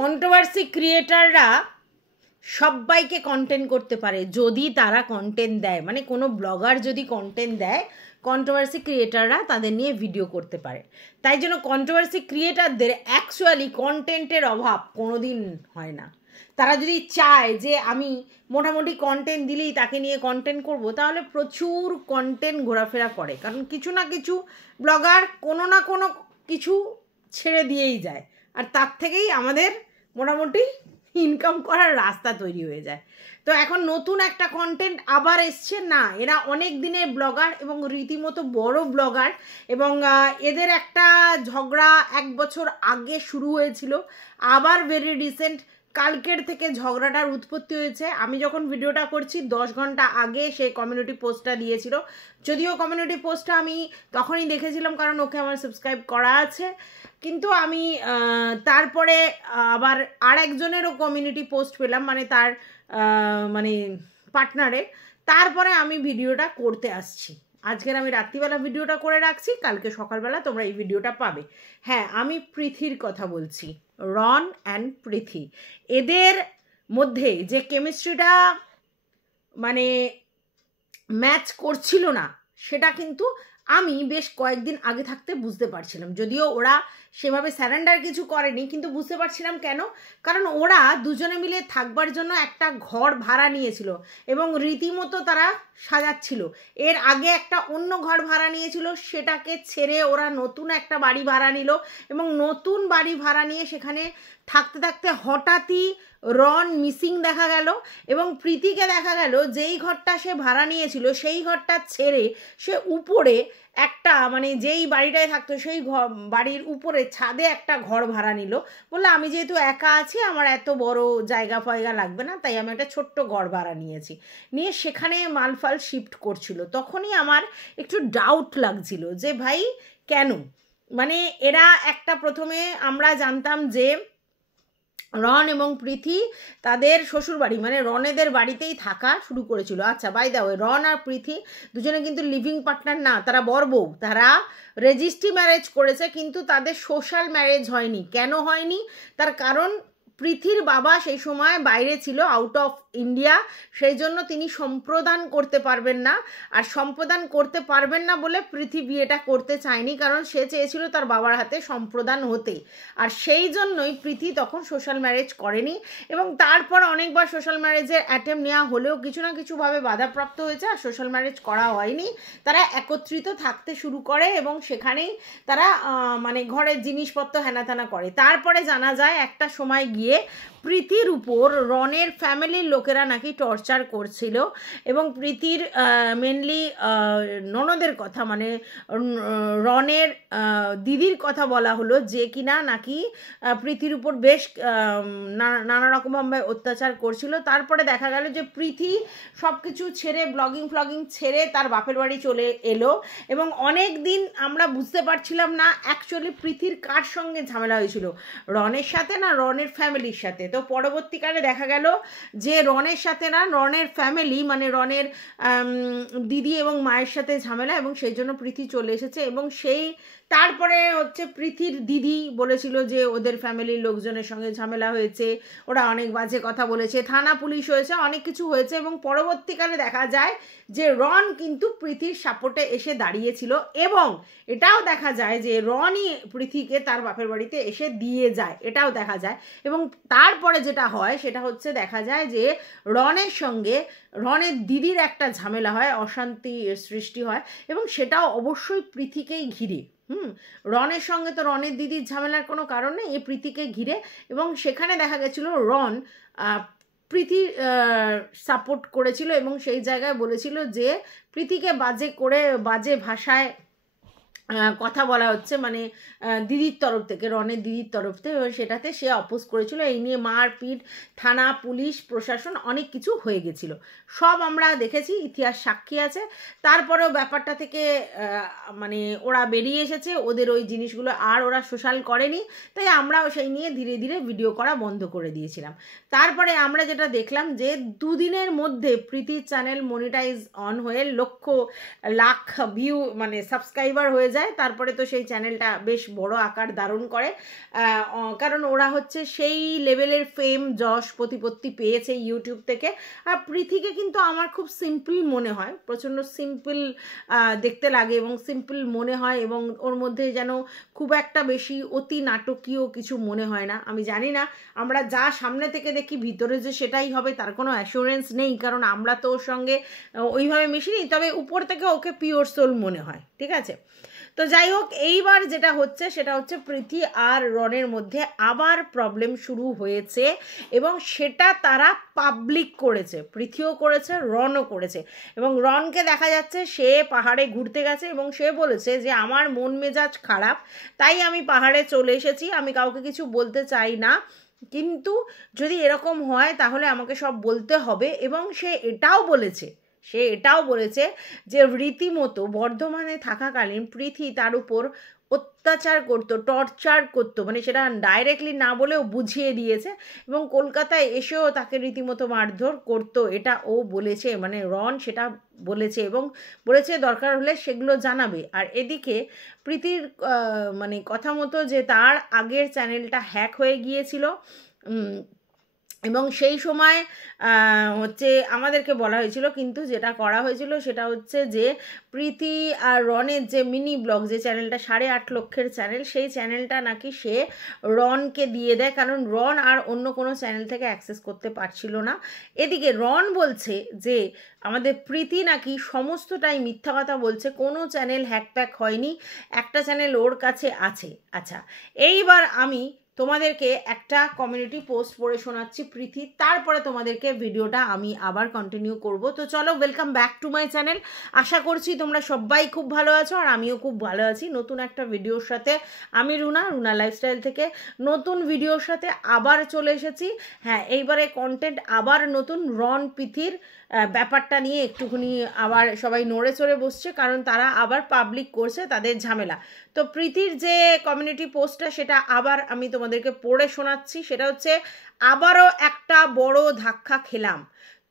Controversy ক্রিয়েটাররা সবাইকে content করতে পারে যদি তারা কন্টেন্ট দেয়, মানে কোনো ব্লগার যদি কন্টেন্ট দেয় কন্ট্রোভার্সি ক্রিয়েটাররা তাদের নিয়ে ভিডিও করতে পারে। তাই জন্য কন্ট্রোভার্সি ক্রিয়েটারদের অ্যাকচুয়ালি কন্টেন্টের অভাব কোনোদিন হয় না। তারা যদি চায় যে আমি মোটামুটি কন্টেন্ট দিলেই তাকে নিয়ে কন্টেন্ট করব, তাহলে প্রচুর কন্টেন্ট ঘোরাফেরা করে, কারণ কিছু না কিছু ব্লগার কোনো না কোনো কিছু ছেড়ে দিয়েই যায়, আর তার থেকেই আমাদের মোটামুটি ইনকাম করার রাস্তা তৈরি হয়ে যায়। তো এখন নতুন একটা কন্টেন্ট আবার এসছে না, এরা অনেক দিনের ব্লগার এবং রীতিমতো বড় ব্লগার, এবং এদের একটা ঝগড়া 1 বছর আগে শুরু হয়েছিল, আবার ভেরি রিসেন্ট কালকের থেকে ঝগড়াটার উৎপত্তি হয়েছে। আমি যখন ভিডিওটা করছি 10 ঘন্টা আগে সে কমিউনিটি পোস্টটা দিয়েছিল, যদিও কমিউনিটি পোস্টটা আমি তখনই দেখেছিলাম কারণ ওকে আমার সাবস্ক্রাইব করা আছে, কিন্তু আমি তারপরে আবার আরেকজনেরও কমিউনিটি পোস্ট পেলাম, মানে তার মানে পার্টনারের, তারপরে আমি ভিডিওটা করতে আসছি। আজকের আমি রাত্রিবেলা ভিডিওটা করে রাখছি, কালকে সকালবেলা তোমরা এই ভিডিওটা পাবে। হ্যাঁ, আমি পৃথির কথা বলছি, রন অ্যান্ড পৃথি। এদের মধ্যে যে কেমিস্ট্রিটা মানে ম্যাচ করছিল না, সেটা কিন্তু আমি বেশ কয়েকদিন আগে থাকতে বুঝতে পারছিলাম। যদিও ওরা সেভাবে স্যারেন্ডার কিছু করেনি, কিন্তু বুঝতে পারছিলাম কেন, কারণ ওরা দুজনে মিলে থাকবার জন্য একটা ঘর ভাড়া নিয়েছিল এবং রীতিমতো তারা সাজাচ্ছিল। এর আগে একটা অন্য ঘর ভাড়া নিয়েছিল, সেটাকে ছেড়ে ওরা নতুন একটা বাড়ি ভাড়া নিল, এবং নতুন বাড়ি ভাড়া নিয়ে সেখানে থাকতে থাকতে হঠাৎই রন মিসিং দেখা গেল, এবং প্রীতিকে দেখা গেল যেই ঘরটা সে ভাড়া নিয়েছিল সেই ঘরটা ছেড়ে সে উপরে একটা, মানে যেই বাড়িটায় থাকতো সেই বাড়ির উপরে ছাদে একটা ঘর ভাড়া নিল। বললো আমি যেহেতু একা আছি, আমার এত বড় জায়গা ফায়গা লাগবে না, তাই আমি একটা ছোট্ট ঘর ভাড়া নিয়েছি, নিয়ে সেখানে মালফাল শিফট করছিল। তখনই আমার একটু ডাউট লাগছিল যে ভাই কেন, মানে এরা একটা, প্রথমে আমরা জানতাম যে রন এবং পৃথি তাদের শ্বশুরবাড়ি মানে রনেদের বাড়িতেই থাকা শুরু করেছিল। আচ্ছা, বাই দ্য ওয়ে, রন আর পৃথি দুজনে কিন্তু লিভিং পার্টনার না, তারা বর বউ, তারা রেজিস্ট্রি ম্যারেজ করেছে, কিন্তু তাদের সোশ্যাল ম্যারেজ হয়নি। কেন হয়নি? তার কারণ পৃথির বাবা সেই সময় বাইরে ছিল, আউট অফ ইন্ডিয়া, সেই জন্য তিনি সম্প্রদান করতে পারবেন না, আর সম্প্রদান করতে পারবেন না বলে পৃথি বিয়েটা করতে চায়নি, কারণ সে চেয়েছিল তার বাবার হাতে সম্প্রদান হতে, আর সেই জন্যই পৃথি তখন সোশ্যাল ম্যারেজ করেনি। এবং তারপর অনেকবার সোশ্যাল ম্যারেজের অ্যাটেম্প নেওয়া হলেও কিছু না কিছুভাবে বাধাপ্রাপ্ত হয়েছে, আর সোশ্যাল ম্যারেজ করা হয়নি। তারা একত্রিত থাকতে শুরু করে এবং সেখানেই তারা মানে ঘরের জিনিসপত্র হেনাতেনা করে। তারপরে জানা যায় একটা সময় গিয়ে প্রীতির উপর রনের ফ্যামিলির লোকেরা নাকি টর্চার করছিল, এবং প্রীতির মেনলি ননদের কথা, মানে রনের দিদির কথা বলা হলো, যে কিনা নাকি প্রীতির উপর বেশ নানা রকমভাবে অত্যাচার করছিল। তারপরে দেখা গেল যে প্রীতি সব কিছু ছেড়ে, ব্লগিং ফ্লগিং ছেড়ে তার বাপের বাড়ি চলে এলো, এবং অনেক দিন আমরা বুঝতে পারছিলাম না অ্যাকচুয়ালি প্রীতির কার সঙ্গে ঝামেলা হয়েছিল, রনের সাথে না রনের ফ্যামিলির সাথে। তো পরবর্তীকালে দেখা গেল যে রনের সাথে না, রনের ফ্যামিলি মানে রনের দিদি এবং মায়ের সাথে ঝামেলা, এবং সেই জন্য প্রীতি চলে এসেছে। এবং সেই তারপরে হচ্ছে প্রীতির দিদি বলেছিল যে ওদের ফ্যামিলির লোকজনের সঙ্গে ঝামেলা হয়েছে, ওরা অনেক বাজে কথা বলেছে, থানা পুলিশ হয়েছে, অনেক কিছু হয়েছে, এবং পরবর্তীকালে দেখা যায় যে রন কিন্তু প্রীতির সাপোর্টে এসে দাঁড়িয়েছিল, এবং এটাও দেখা যায় যে রনই প্রীতিকে তার বাপের বাড়িতে এসে দিয়ে যায়, এটাও দেখা যায়। এবং তারপরে যেটা হয় সেটা হচ্ছে দেখা যায় যে রনের সঙ্গে রনের দিদির একটা ঝামেলা হয়, অশান্তি সৃষ্টি হয়, এবং সেটাও অবশ্যই প্রীতিকেই ঘিরে। রনের সঙ্গে তো রনের দিদির ঝামেলার কোনো কারণ নেই, এই প্রীতিকে ঘিরে। এবং সেখানে দেখা গেছিল রন প্রীতি সাপোর্ট করেছিল, এবং সেই জায়গায় বলেছিল যে প্রীতিকে বাজে ভাষায় কথা বলা হচ্ছে, মানে দিদির তরফ থেকে, রনের দিদির তরফ থেকে, সেটাতে সে অপোজ করেছিল। এই নিয়ে মারপিট, থানা পুলিশ প্রশাসন অনেক কিছু হয়ে গেছিল, সব আমরা দেখেছি, ইতিহাস সাক্ষী আছে। তারপরেও ব্যাপারটা থেকে মানে ওরা বেরিয়ে এসেছে, ওদের ওই জিনিসগুলো আর ওরা সোশ্যাল করেনি, তাই আমরাও সেই নিয়ে ধীরে ধীরে ভিডিও করা বন্ধ করে দিয়েছিলাম। তারপরে আমরা যেটা দেখলাম যে 2 দিনের মধ্যে প্রীতির চ্যানেল মনিটাইজ অন হয়ে লাখ ভিউ মানে সাবস্ক্রাইবার হয়ে যায় তারপরে তো সেই চ্যানেলটা বেশ বড় আকার ধারণ করে, কারণ ওরা হচ্ছে সেই লেভেলের ফেম যশ প্রতিপত্তি পেয়েছে ইউটিউব থেকে। আর প্রীতিকে কিন্তু আমার খুব সিম্পল মনে হয়, প্রচণ্ড সিম্পল দেখতে লাগে এবং সিম্পল মনে হয়, এবং ওর মধ্যে যেন খুব একটা বেশি অতি নাটকীয় কিছু মনে হয় না। আমি জানি না আমরা যা সামনে থেকে দেখি ভিতরে যে সেটাই হবে তার কোনো অ্যাসুরেন্স নেই, কারণ আমরা তো ওর সঙ্গে ওইভাবে মিশিনি, তবে উপর থেকে ওকে পিওর সোল মনে হয়, ঠিক আছে। তো যাই হোক, এইবার যেটা হচ্ছে সেটা হচ্ছে প্রীতি আর রনের মধ্যে আবার প্রবলেম শুরু হয়েছে, এবং সেটা তারা পাবলিক করেছে, প্রীতিও করেছে, রনও করেছে। এবং রনকে দেখা যাচ্ছে সে পাহাড়ে ঘুরতে গেছে এবং সে বলেছে যে আমার মন মেজাজ খারাপ, তাই আমি পাহাড়ে চলে এসেছি, আমি কাউকে কিছু বলতে চাই না, কিন্তু যদি এরকম হয় তাহলে আমাকে সব বলতে হবে। এবং সে এটাও বলেছে যে রীতিমতো বর্ধমানে থাকাকালীন প্রীতি তার উপর অত্যাচার করতো, টর্চার করতো, মানে সেটা ডাইরেক্টলি না বলেও বুঝিয়ে দিয়েছে, এবং কলকাতায় এসেও তাকে রীতিমতো মারধর করতো, এটা ও বলেছে, মানে রন সেটা বলেছে, এবং বলেছে দরকার হলে সেগুলো জানাবে। আর এদিকে প্রীতির মানে কথা মতো যে তার আগের চ্যানেলটা হ্যাক হয়ে গিয়েছিল, এবং সেই সময় হচ্ছে আমাদেরকে বলা হয়েছিল, কিন্তু যেটা করা হয়েছিল সেটা হচ্ছে যে প্রীতি আর রনের যে মিনি ব্লগ যে চ্যানেলটা 8.5 লক্ষের চ্যানেল, সেই চ্যানেলটা নাকি সে রনকে দিয়ে দেয়, কারণ রন আর অন্য কোনো চ্যানেল থেকে অ্যাক্সেস করতে পারছিল না। এদিকে রন বলছে যে আমাদের প্রীতি নাকি সমস্তটাই মিথ্যা কথা বলছে, কোনো চ্যানেল হ্যাকপ্যাক হয়নি, একটা চ্যানেল ওর কাছে আছে। আচ্ছা, এইবার আমি তোমাদেরকে একটা কমিউনিটি পোস্ট পড়ে শোনাচ্ছি প্রীতি, তারপরে তোমাদেরকে ভিডিওটা আমি আবার কন্টিনিউ করব। তো চলো, welcome back to my channel. আশা করছি তোমরা সবাই খুব ভালো আছো, আর আমিও খুব ভালো আছি। নতুন একটা ভিডিওর সাথে আমি রুনা লাইফস্টাইল থেকে নতুন ভিডিওর সাথে আবার চলে এসেছি। হ্যাঁ, এইবারে কন্টেন্ট আবার নতুন, রন প্রীতির ব্যাপারটা নিয়ে একটুখানি আবার সবাই নড়ে চড়ে বসছে, কারণ তারা আবার পাবলিক করছে তাদের ঝামেলা। তো প্রীতির যে কমিউনিটি পোস্টটা সেটা আবার আমি তোমাদেরকে পড়ে শোনাচ্ছি। সেটা হচ্ছে, আবারও একটা বড় ধাক্কা খেলাম।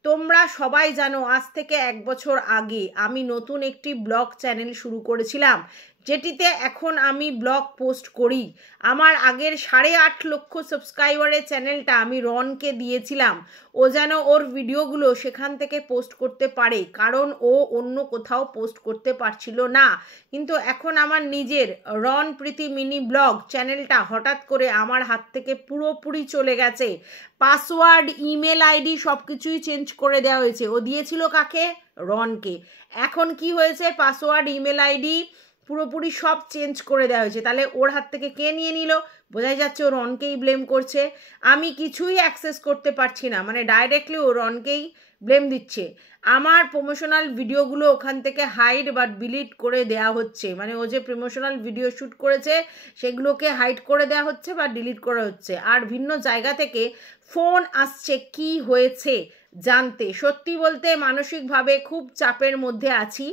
তোমরা সবাই জানো আজ থেকে 1 বছর আগে আমি নতুন একটি ব্লগ চ্যানেল শুরু করেছিলাম, যেটিতে এখন আমি ব্লগ পোস্ট করি। আমার আগের 8.5 লক্ষ সাবস্ক্রাইবারের চ্যানেলটা আমি রনকে দিয়েছিলাম, ও যেন ওর ভিডিওগুলো সেখান থেকে পোস্ট করতে পারে, কারণ ও অন্য কোথাও পোস্ট করতে পারছিল না। কিন্তু এখন আমার নিজের রন প্রীতি মিনি ব্লগ চ্যানেলটা হঠাৎ করে আমার হাত থেকে পুরোপুরি চলে গেছে। পাসওয়ার্ড, ইমেল আইডি সব কিছুই চেঞ্জ করে দেওয়া হয়েছে। ও দিয়েছিল কাকে? রনকে। এখন কি হয়েছে? পাসওয়ার্ড, ইমেল আইডি পুরোপুরি সব চেঞ্জ করে দেওয়া হয়েছে। তাহলে ওর হাত থেকে কে নিয়ে নিল? বোঝাই যাচ্ছে ও রনকেই ব্লেম করছে। আমি কিছুই অ্যাক্সেস করতে পারছি না, মানে ডাইরেক্টলি ও রনকেই ব্লেম দিচ্ছে। আমার প্রমোশনাল ভিডিওগুলো ওখান থেকে হাইড বা ডিলিট করে দেওয়া হচ্ছে, মানে ও যে প্রমোশনাল ভিডিও শ্যুট করেছে সেগুলোকে হাইড করে দেওয়া হচ্ছে বা ডিলিট করা হচ্ছে। আর ভিন্ন জায়গা থেকে ফোন আসছে কি হয়েছে জানতে। সত্যি বলতে মানসিকভাবে খুব চাপের মধ্যে আছি।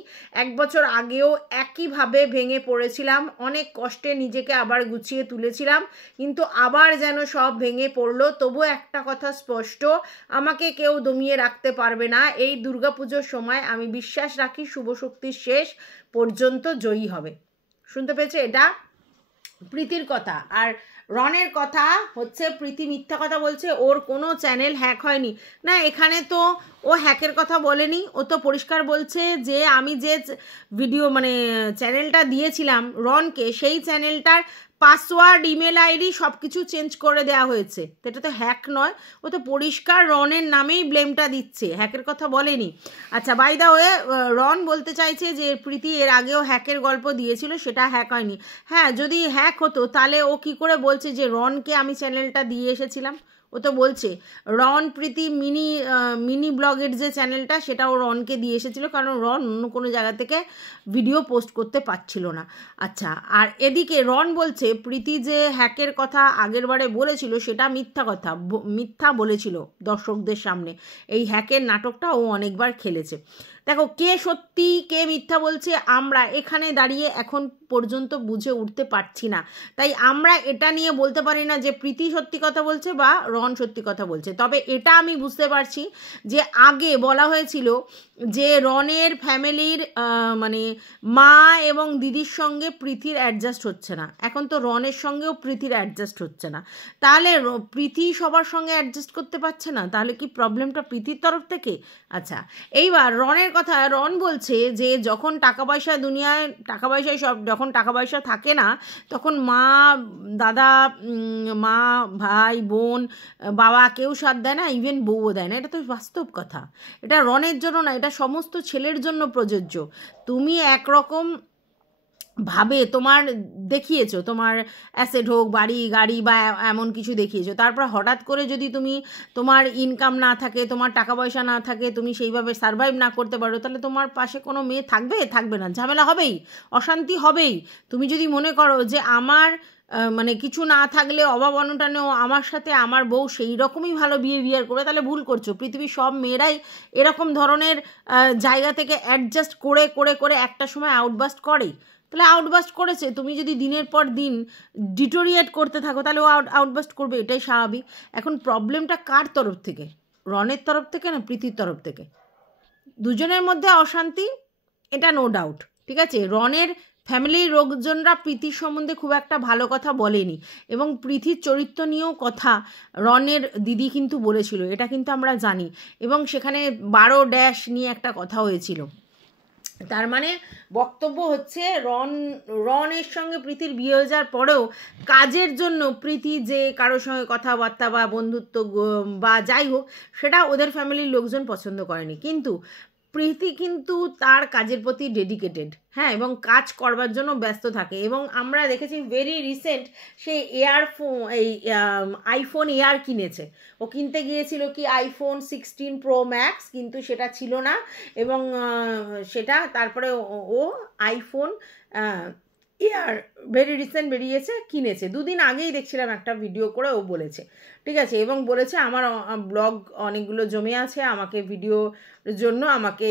1 বছর আগেও একইভাবে ভেঙে পড়েছিলাম, অনেক কষ্টে নিজেকে আবার গুছিয়ে তুলেছিলাম, কিন্তু আবার যেন সব ভেঙে পড়লো। তবু একটা কথা স্পষ্ট, আমাকে কেউ দমিয়ে রাখতে পারবে না। এই দুর্গাপুজোর সময় আমি বিশ্বাস রাখি শুভ শক্তির শেষ পর্যন্ত জয়ী হবে। শুনতে পেয়েছে? এটা প্রীতির কথা। আর রনের কথা হচ্ছে প্রীতি মিথ্যা কথা বলছে, ওর কোনো চ্যানেল হ্যাক হয়নি। না, এখানে তো ও হ্যাকের কথা বলেনি, ও তো পরিষ্কার বলছে যে আমি যে ভিডিও মানে চ্যানেলটা দিয়েছিলাম রনকে, সেই চ্যানেলটার পাসওয়ার্ড, ইমেল আইডি সব কিছু চেঞ্জ করে দেওয়া হয়েছে। এটা তো হ্যাক নয়, ও তো পরিষ্কার রনের নামেই ব্লেমটা দিচ্ছে, হ্যাকের কথা বলেনি। আচ্ছা, বাই দ্য ওয়ে, রন বলতে চাইছে যে প্রীতি এর আগেও হ্যাকের গল্প দিয়েছিল, সেটা হ্যাক হয়নি। হ্যাঁ, যদি হ্যাক হতো তাহলে ও কি করে বলছে যে রনকে আমি চ্যানেলটা দিয়ে এসেছিলাম? ও তো বলছে রন প্রীতি মিনি ব্লগের যে চ্যানেলটা সেটা ও রনকে দিয়ে এসেছিলো, কারণ রন অন্য কোনো জায়গা থেকে ভিডিও পোস্ট করতে পারছিল না। আচ্ছা, আর এদিকে রন বলছে প্রীতি যে হ্যাকের কথা আগের বারে বলেছিল সেটা মিথ্যা কথা, মিথ্যা বলেছিল দর্শকদের সামনে। এই হ্যাকের নাটকটা ও অনেকবার খেলেছে। দেখো কে সত্যি কে মিথ্যা বলছে আমরা এখানে দাঁড়িয়ে এখন পর্যন্ত বুঝে উঠতে পারছি না। তাই আমরা এটা নিয়ে বলতে পারি না যে প্রীতি সত্যি কথা বলছে বা রন সত্যি কথা বলছে। তবে এটা আমি বুঝতে পারছি যে আগে বলা হয়েছিল যে রনের ফ্যামিলির মানে মা এবং দিদির সঙ্গে প্রীতির অ্যাডজাস্ট হচ্ছে না, এখন তো রনের সঙ্গেও প্রীতির অ্যাডজাস্ট হচ্ছে না। তাহলে প্রীতি সবার সঙ্গে অ্যাডজাস্ট করতে পারছে না, তাহলে কি প্রবলেমটা প্রীতির তরফ থেকে? আচ্ছা, এইবার রনের কথা, রন বলছে যে যখন টাকা পয়সা দুনিয়ায় টাকা পয়সায় সব, যখন টাকা পয়সা থাকে না তখন মা দাদা মা ভাই বোন বাবা কেউ সাথ দেয় না, ইভেন বউও দেয় না। এটা তো বাস্তব কথা, এটা রনের জন্য না, এটা সমস্ত ছেলের জন্য প্রযোজ্য। তুমি একরকম ভাবে তোমার দেখিয়েছো, তোমার অ্যাসেট হোক বাড়ি গাড়ি বা এমন কিছু দেখিয়েছো, তারপর হঠাৎ করে যদি তুমি তোমার ইনকাম না থাকে, তোমার টাকা পয়সা না থাকে, তুমি সেইভাবে সার্ভাইভ না করতে পারো, তাহলে তোমার পাশে কোনো মেয়ে থাকবে? থাকবে না, ঝামেলা হবেই, অশান্তি হবেই। তুমি যদি মনে করো যে আমার মানে কিছু না থাকলে অভাব অনটনেও আমার সাথে আমার বউ সেই রকমই ভালো বিহেভিয়ার করে, তাহলে ভুল করছো। পৃথিবীর সব মেয়েরাই এরকম ধরনের জায়গা থেকে অ্যাডজাস্ট করে করে করে একটা সময় আউটবাস্ট করে, তাহলে আউটবাস্ট করেছে। তুমি যদি দিনের পর দিন ডিটোরিয়েট করতে থাকো তাহলে ও আউটবাস্ট করবে, এটাই স্বাভাবিক। এখন প্রবলেমটা কার তরফ থেকে? রনের তরফ থেকে না প্রীতির তরফ থেকে? দুজনের মধ্যে অশান্তি, এটা নো ডাউট, ঠিক আছে। রনের ফ্যামিলির লোকজনরা প্রীতির সম্বন্ধে খুব একটা ভালো কথা বলেনি, এবং প্রীতির চরিত্র নিয়েও কথা রনের দিদি কিন্তু বলেছিল, এটা কিন্তু আমরা জানি। এবং সেখানে 12 নিয়ে একটা কথা হয়েছিল। তার মানে বক্তব্য হচ্ছে রনের সঙ্গে প্রীতির বিয়ে হয়ে যাওয়ার পরেও কাজের জন্য প্রীতি যে কারোর সঙ্গে কথাবার্তা বা বন্ধুত্ব বা যাই হোক সেটা ওদের ফ্যামিলির লোকজন পছন্দ করেনি, কিন্তু প্রীতি কিন্তু তার কাজের প্রতি ডেডিকেটেড, হ্যাঁ, এবং কাজ করবার জন্য ব্যস্ত থাকে। এবং আমরা দেখেছি ভেরি রিসেন্ট সে আইফোন এয়ার কিনেছে। ও কিনতে গিয়েছিল কি iPhone 16 Pro Max, কিন্তু সেটা ছিল না, এবং সেটা তারপরে ও আইফোন এয়ার ভেরি রিসেন্ট বেরিয়েছে, কিনেছে। 2 দিন আগেই দেখছিলাম একটা ভিডিও করে ও বলেছে, ঠিক আছে। এবং বলেছে আমার ব্লগ অনেকগুলো জমে আছে, আমাকে ভিডিওর জন্য আমাকে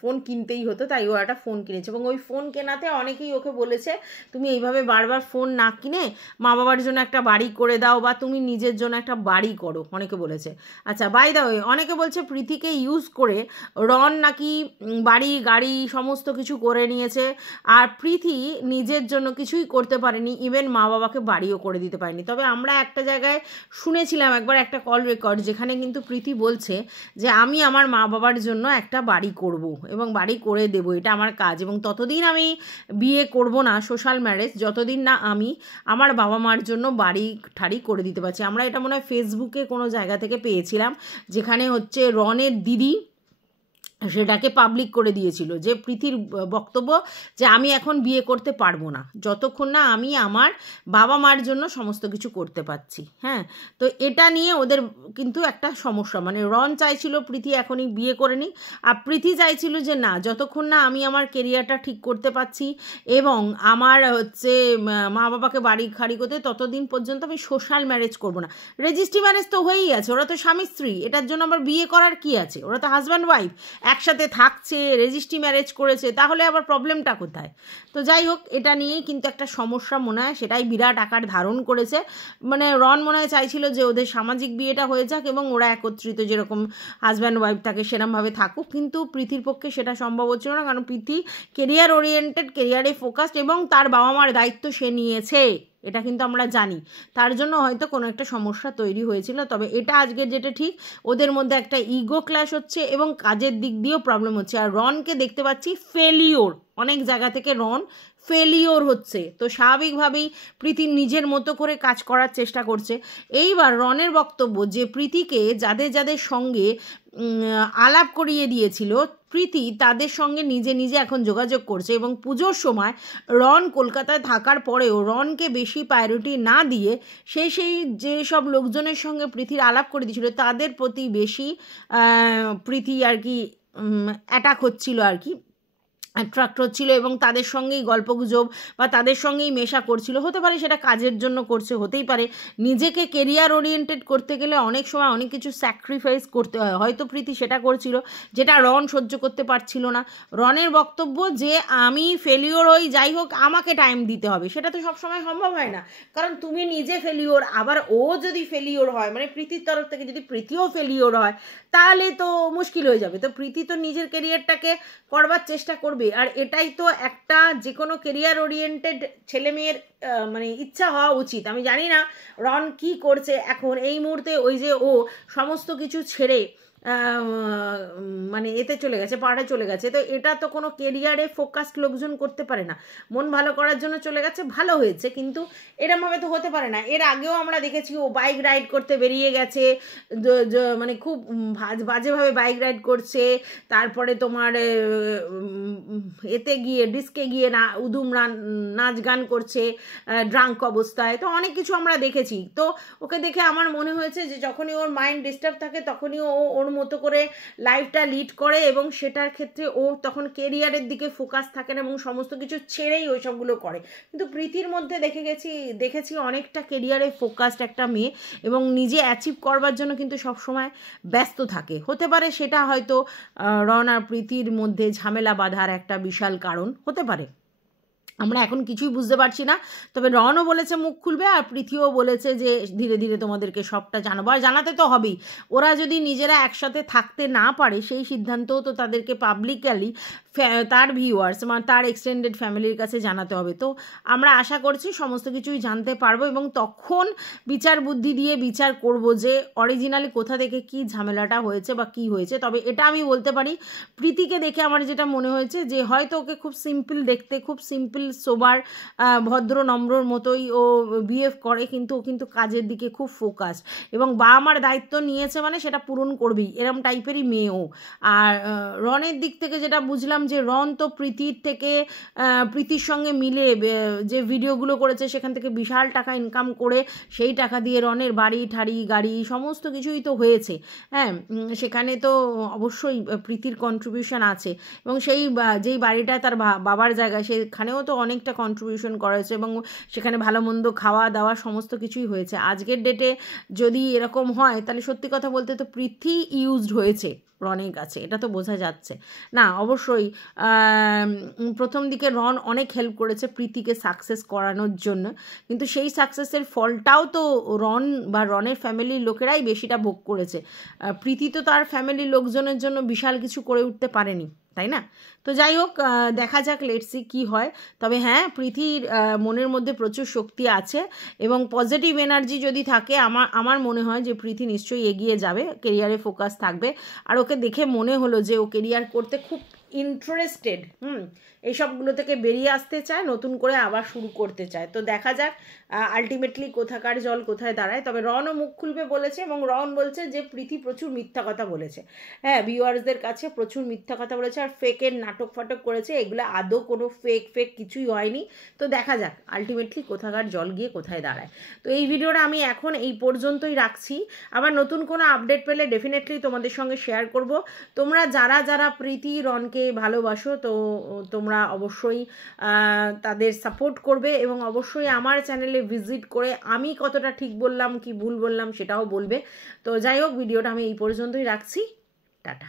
ফোন কিনতেই হতো, তাই ও একটা ফোন কিনেছে। এবং ওই ফোন কেনাতে অনেকেই ওকে বলেছে তুমি এইভাবে বারবার ফোন না কিনে মা বাবার জন্য একটা বাড়ি করে দাও, বা তুমি নিজের জন্য একটা বাড়ি করো, অনেকে বলেছে। আচ্ছা, বাই দ্য ওয়ে, অনেকে বলছে প্রীতিকে ইউজ করে রন নাকি বাড়ি গাড়ি সমস্ত কিছু করে নিয়েছে, আর প্রীতি নিজের জন্য কিছুই করতে পারেনি, ইভেন মা বাবাকে বাড়িও করে দিতে পারেনি। তবে আমরা একটা জায়গায় শুনেছিলাম একবার একটা কল রেকর্ড, যেখানে কিন্তু প্রীতি বলছে যে আমি আমার মা বাবার জন্য একটা বাড়ি করব এবং বাড়ি করে দেব, এটা আমার কাজ, এবং ততদিন আমি বিয়ে করব না, সোশ্যাল ম্যারেজ, যতদিন না আমি আমার বাবা মার জন্য বাড়ি ঠাড়ি করে দিতে পারছি। আমরা এটা মনে হয় ফেসবুকে কোনো জায়গা থেকে পেয়েছিলাম, যেখানে হচ্ছে রনের দিদি সেটাকে পাবলিক করে দিয়েছিল, যে প্রীতির বক্তব্য যে আমি এখন বিয়ে করতে পারবো না যতক্ষণ না আমি আমার বাবা মার জন্য সমস্ত কিছু করতে পারছি। হ্যাঁ, তো এটা নিয়ে ওদের কিন্তু একটা সমস্যা, মানে রন চাইছিল প্রীতি এখনই বিয়ে করে নিক, আর প্রীতি চাইছিল যে না, যতক্ষণ না আমি আমার কেরিয়ারটা ঠিক করতে পারছি এবং আমার হচ্ছে মা বাবাকে বাড়ি খাড়ি করতে, ততদিন পর্যন্ত আমি সোশ্যাল ম্যারেজ করবো না। রেজিস্ট্রি ম্যারেজ তো হয়েই আছে, ওরা তো স্বামী স্ত্রী, এটার জন্য আবার বিয়ে করার কি আছে? ওরা তো হাজব্যান্ড ওয়াইফ, একসাথে থাকছে, রেজিস্ট্রি ম্যারেজ করেছে, তাহলে আবার প্রবলেমটা কোথায়? তো যাই হোক, এটা নিয়েই কিন্তু একটা সমস্যা মনে হয়, সেটাই বিরাট আকার ধারণ করেছে। মানে রন মনে হয় চাইছিল যে ওদের সামাজিক বিয়েটা হয়ে যাক এবং ওরা একত্রিত যেরকম হাজব্যান্ড ওয়াইফ থাকে সেরকমভাবে থাকুক, কিন্তু প্রীতির পক্ষে সেটা সম্ভব হচ্ছিল না, কারণ প্রীতি কেরিয়ার ওরিয়েন্টেড, কেরিয়ারে ফোকাসড, এবং তার বাবা মার দায়িত্ব সে নিয়েছে, এটা কিন্তু আমরা জানি। তার জন্য হয়তো কোনো একটা সমস্যা তৈরি হয়েছিল। তবে এটা আজকে যেটা ঠিক, ওদের মধ্যে একটা ইগো ক্ল্যাশ হচ্ছে এবং কাজের দিক দিয়েও প্রবলেম হচ্ছে। আর রনকে দেখতে পাচ্ছি ফেলিওর, অনেক জায়গা থেকে রন ফেলিওর হচ্ছে, তো স্বাভাবিকভাবেই প্রীতি নিজের মতো করে কাজ করার চেষ্টা করছে। এইবার রনের বক্তব্য যে প্রীতিকে যাদের যাদের সঙ্গে আলাপ করিয়ে দিয়েছিল প্রীতি, তাদের সঙ্গে নিজে নিজে এখন যোগাযোগ করছে, এবং পুজোর সময় রন কলকাতায় থাকার পরেও রনকে বেশি প্রায়োরিটি না দিয়ে সেই যেসব লোকজনের সঙ্গে প্রীতির আলাপ করে দিয়েছিল তাদের প্রতি বেশি প্রীতি আর কি অ্যাটাক হচ্ছিল আর কি, অ্যাট্রাক্ট হচ্ছিল এবং তাদের সঙ্গেই গল্পগুজব বা তাদের সঙ্গেই মেশা করছিল। হতে পারে সেটা কাজের জন্য করছে, হতেই পারে নিজেকে কেরিয়ার ওরিয়েন্টেড করতে গেলে অনেক সময় অনেক কিছু স্যাক্রিফাইস করতে হয়, হয়তো প্রীতি সেটা করছিল যেটা রন সহ্য করতে পারছিল না। রনের বক্তব্য যে আমি ফেলিওর হই, যাই হোক আমাকে টাইম দিতে হবে, সেটা তো সবসময় সম্ভব হয় না, কারণ তুমি নিজে ফেলিওর, আবার ও যদি ফেলিওর হয়, মানে প্রীতির তরফ থেকে যদি প্রীতিও ফেলিওর হয় তাহলে তো মুশকিল হয়ে যাবে। তো প্রীতি তো নিজের কেরিয়ারটাকে করবার চেষ্টা করবে, আর এটাই তো একটা যে কোনো কেরিয়ার ওরিয়েন্টেড ছেলে মেয়ের মানে ইচ্ছা হওয়া উচিত। আমি জানি না রন কি করছে এখন এই মুহূর্তে, ওই যে ও সমস্ত কিছু ছেড়ে মানে এতে চলে গেছে, পাহাড়ে চলে গেছে, তো এটা তো কোনো কেরিয়ারে ফোকাসড লোকজন করতে পারে না, মন ভালো করার জন্য চলে গেছে, ভালো হয়েছে, কিন্তু এরমভাবে তো হতে পারে না। এর আগেও আমরা দেখেছি ও বাইক রাইড করতে বেরিয়ে গেছে, মানে খুব বাজেভাবে বাইক রাইড করছে, তারপরে তোমার এতে গিয়ে ডিস্কে গিয়ে উদুম নাচ গান করছে ড্রাঙ্ক অবস্থায়, তো অনেক কিছু আমরা দেখেছি। তো ওকে দেখে আমার মনে হয়েছে যে যখনই ওর মাইন্ড ডিস্টার্ব থাকে তখনই ও ওর মতো করে লাইফটা লিড করে, এবং সেটার ক্ষেত্রে ও তখন কেরিয়ারের দিকে ফোকাস থাকে না এবং সমস্ত কিছু ছেড়েই ওই সবগুলো করে। কিন্তু প্রীতির মধ্যে দেখেছি অনেকটা কেরিয়ারে ফোকাসড একটা মেয়ে, এবং নিজে অ্যাচিভ করবার জন্য কিন্তু সবসময় ব্যস্ত থাকে। হতে পারে সেটা হয়তো রন আর প্রীতির মধ্যে ঝামেলা বাঁধার একটা বিশাল কারণ হতে পারে, আমরা এখন কিছুই বুঝতে পারছি না। তবে রনও বলেছে মুখ খুলবে, আর প্রীতিও বলেছে যে ধীরে ধীরে তোমাদেরকে সবটা জানাবো, আর জানাতে তো হবেই। ওরা যদি নিজেরা একসাথে থাকতে না পারে সেই সিদ্ধান্তও তো তাদেরকে পাবলিকালি তার ভিউয়ার্স মানে তার এক্সটেন্ডেড ফ্যামিলির কাছে জানাতে হবে। তো আমরা আশা করছি সমস্ত কিছুই জানতে পারবো, এবং তখন বিচার বুদ্ধি দিয়ে বিচার করব যে অরিজিনালি কোথা থেকে কি ঝামেলাটা হয়েছে বা কি হয়েছে। তবে এটা আমি বলতে পারি, প্রীতিকে দেখে আমার যেটা মনে হয়েছে যে হয়তো ওকে খুব সিম্পল দেখতে, খুব সিম্পল সোবার ভদ্র নম্রর মতোই ও বিহেভ করে, কিন্তু ও কিন্তু কাজের দিকে খুব ফোকাস, এবং বাবা মার দায়িত্ব নিয়েছে মানে সেটা পূরণ করবেই, এরম টাইপেরই মেয়েও। আর রনের দিক থেকে যেটা বুঝলাম যে রন তো প্রীতির সঙ্গে মিলে যে ভিডিওগুলো করেছে সেখান থেকে বিশাল টাকা ইনকাম করে সেই টাকা দিয়ে রনের বাড়ি ঠাড়ি গাড়ি সমস্ত কিছুই তো হয়েছে। হ্যাঁ, সেখানে তো অবশ্যই প্রীতির কন্ট্রিবিউশন আছে, এবং সেই যেই বাড়িটা তার বাবার জায়গা সেখানেও তো অনেকটা কন্ট্রিবিউশন করা হয়েছে, এবং সেখানে ভালো মন্দ খাওয়া দাওয়া সমস্ত কিছুই হয়েছে। আজকের ডেটে যদি এরকম হয় তাহলে সত্যি কথা বলতে তো প্রীতি ইউজড হয়েছে রনের কাছে, এটা তো বোঝা যাচ্ছে না। অবশ্যই প্রথম দিকে রন অনেক হেল্প করেছে প্রীতিকে সাকসেস করানোর জন্য, কিন্তু সেই সাকসেসের ফলটাও তো রন বা রনের ফ্যামিলির লোকেরাই বেশিটা ভোগ করেছে। প্রীতি তো তার ফ্যামিলির লোকজনের জন্য বিশাল কিছু করে উঠতে পারেনি, তাই না? তো যাই হোক, দেখা যাক, লেটস সি কী হয়। তবে হ্যাঁ, প্রীতির মনের মধ্যে প্রচুর শক্তি আছে, এবং পজিটিভ এনার্জি যদি থাকে আমার মনে হয় যে প্রীতি নিশ্চয়ই এগিয়ে যাবে, কেরিয়ারে ফোকাস থাকবে। আর ওকে দেখে মনে হলো যে ও কেরিয়ার করতে খুব ইন্টারেস্টেড, এইসবগুলো থেকে বেরিয়ে আসতে চায়, নতুন করে আবার শুরু করতে চায়। তো দেখা যাক আলটিমেটলি কোথাকার জল কোথায় দাঁড়ায়। তবে রনও মুখ খুলবে বলেছে, এবং রন বলছে যে প্রীতি প্রচুর মিথ্যা কথা বলেছে, হ্যাঁ ভিউয়ার্সদের কাছে প্রচুর মিথ্যা কথা বলেছে, আর ফেকের নাটক ফাটক করেছে, এগুলো আদৌ কোনো ফেক কিছুই হয়নি। তো দেখা যাক আলটিমেটলি কোথাকার জল গিয়ে কোথায় দাঁড়ায়। তো এই ভিডিওটা আমি এখন এই পর্যন্তই রাখছি, আবার নতুন কোনো আপডেট পেলে ডেফিনেটলি তোমাদের সঙ্গে শেয়ার করব। তোমরা যারা প্রীতি রনকে ভালোবাসো তো তোমরা অবশ্যই তাদের সাপোর্ট করবে, এবং অবশ্যই আমার চ্যানেলে ভিজিট করে আমি কতটা ঠিক বললাম কি ভুল বললাম সেটাও বলবে। তো যাই হোক, ভিডিওটা আমি এই পর্যন্তই রাখছি, টাটা।